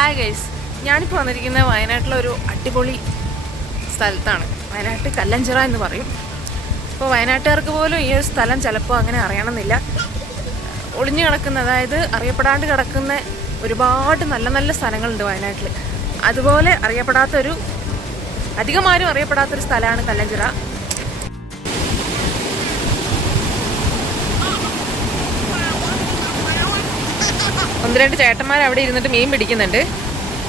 Hi guys, ഞാനിപ്പോൾ വന്നിരിക്കുന്നത് വയനാട്ടിലൊരു അടിപൊളി സ്ഥലത്താണ്. വയനാട്ട് കല്ലഞ്ചിറ എന്ന് പറയും. അപ്പോൾ വയനാട്ടുകാർക്ക് പോലും ഈ ഒരു സ്ഥലം ചിലപ്പോൾ അങ്ങനെ അറിയണമെന്നില്ല. ഒളിഞ്ഞു കിടക്കുന്ന, അതായത് അറിയപ്പെടാണ്ട് കിടക്കുന്ന ഒരുപാട് നല്ല നല്ല സ്ഥലങ്ങളുണ്ട് വയനാട്ടിൽ. അതുപോലെ അറിയപ്പെടാത്തൊരു, അധികമാരും അറിയപ്പെടാത്തൊരു സ്ഥലമാണ് കല്ലഞ്ചിറ. ഒന്ന് രണ്ട് ചേട്ടന്മാർ അവിടെ ഇരുന്നിട്ട് മീൻ പിടിക്കുന്നുണ്ട്.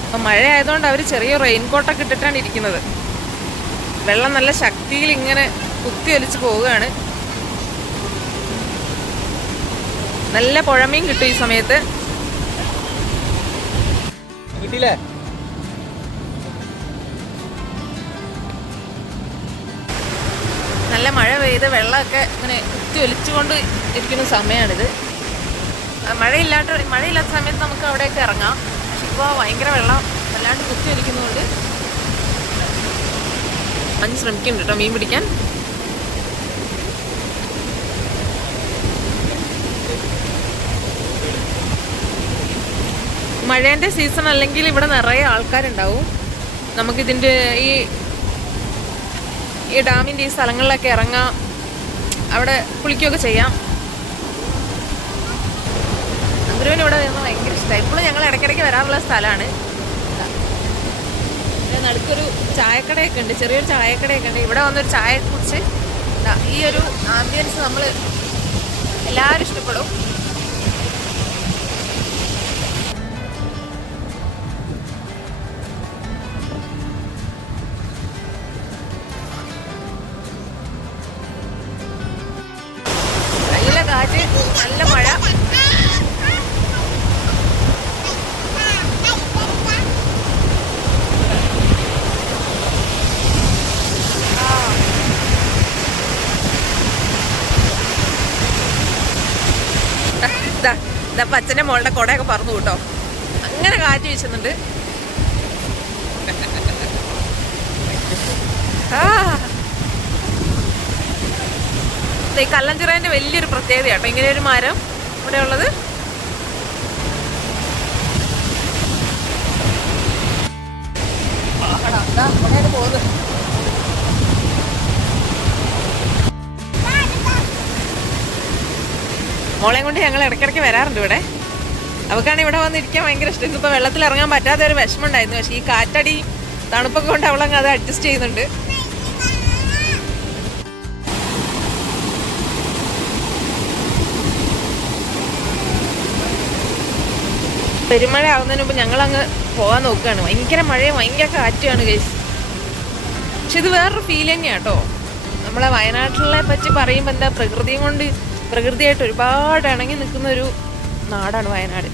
അപ്പം മഴ ആയതുകൊണ്ട് അവർ ചെറിയ റെയിൻകോട്ടൊക്കെ ഇട്ടിട്ടാണ് ഇരിക്കുന്നത്. വെള്ളം നല്ല ശക്തിയിൽ ഇങ്ങനെ കുത്തി ഒലിച്ച് പോവുകയാണ്. നല്ല പുഴമീൻ കിട്ടും ഈ സമയത്ത്. നല്ല മഴ പെയ്ത് വെള്ളമൊക്കെ ഇങ്ങനെ കുത്തി ഒലിച്ചുകൊണ്ട് ഇരിക്കുന്ന സമയമാണിത്. മഴയില്ലാത്ത സമയത്ത് നമുക്ക് അവിടെയൊക്കെ ഇറങ്ങാം. പക്ഷെ ഇപ്പോൾ ഭയങ്കര വെള്ളം വല്ലാണ്ട് കുത്തി ഒലിക്കുന്നതുകൊണ്ട് അഞ്ച് ശ്രമിക്കുന്നുണ്ട് കേട്ടോ മീൻ പിടിക്കാൻ. മഴേൻ്റെ സീസൺ അല്ലെങ്കിൽ ഇവിടെ നിറയെ ആൾക്കാരുണ്ടാവും. നമുക്കിതിൻ്റെ ഈ ഡാമിൻ്റെ ഈ സ്ഥലങ്ങളിലൊക്കെ ഇറങ്ങാം, അവിടെ കുളിക്കുകയൊക്കെ ചെയ്യാം. അന്തരൂന് ഇവിടെ വരുന്നത് ഭയങ്കര ഇഷ്ടമായി. ഇപ്പോഴും ഞങ്ങൾ ഇടയ്ക്കിടയ്ക്ക് വരാറുള്ള സ്ഥലമാണ്. നടുക്കൊരു ചായക്കടയൊക്കെ ഉണ്ട്, ചെറിയൊരു ചായക്കടയൊക്കെ ഉണ്ട്. ഇവിടെ വന്നൊരു ചായ കുടിച്ച് ഈ ഒരു ആംബിയൻസ് നമ്മൾ എല്ലാവരും ഇഷ്ടപ്പെടും. നല്ല കാറ്റ്, നല്ല മഴ. ഇതപ്പം അച്ഛൻ്റെ മോളുടെ കുടയൊക്കെ പറന്നു കൂട്ടോ, അങ്ങനെ കാറ്റ് വീശുന്നുണ്ട്. ഈ കല്ലഞ്ചിറേൻ്റെ വലിയൊരു പ്രത്യേകത കേട്ടോ ഇങ്ങനെ ഒരു മരം ഇവിടെ ഉള്ളത്. പോകുന്നത് മോളെയും കൊണ്ട് ഞങ്ങൾ ഇടയ്ക്കിടയ്ക്ക് വരാറുണ്ട് ഇവിടെ. അവൾക്കാണ് ഇവിടെ വന്നിരിക്കാൻ ഭയങ്കര ഇഷ്ടം. ഇന്നിപ്പോൾ വെള്ളത്തിൽ ഇറങ്ങാൻ പറ്റാത്ത ഒരു വിഷമം ഉണ്ടായിരുന്നു. പക്ഷേ ഈ കാറ്റടി തണുപ്പൊക്കെ കൊണ്ട് അവളങ്ങ് അത് അഡ്ജസ്റ്റ് ചെയ്യുന്നുണ്ട്. പെരുമഴ ആവുന്നതിന് മുമ്പ് ഞങ്ങളങ്ങ് പോകാൻ നോക്കുകയാണ്. ഭയങ്കര മഴയും ഭയങ്കര കാറ്റുമാണ് ഗൈസ്. പക്ഷെ ഇത് വേറൊരു ഫീൽ തന്നെയാണ് കേട്ടോ. നമ്മളെ വയനാട്ടിലെ പറ്റി പറയുമ്പോൾ എന്താ, പ്രകൃതിയായിട്ട് ഒരുപാട് ഇണങ്ങി നിൽക്കുന്ന ഒരു നാടാണ് വയനാട്.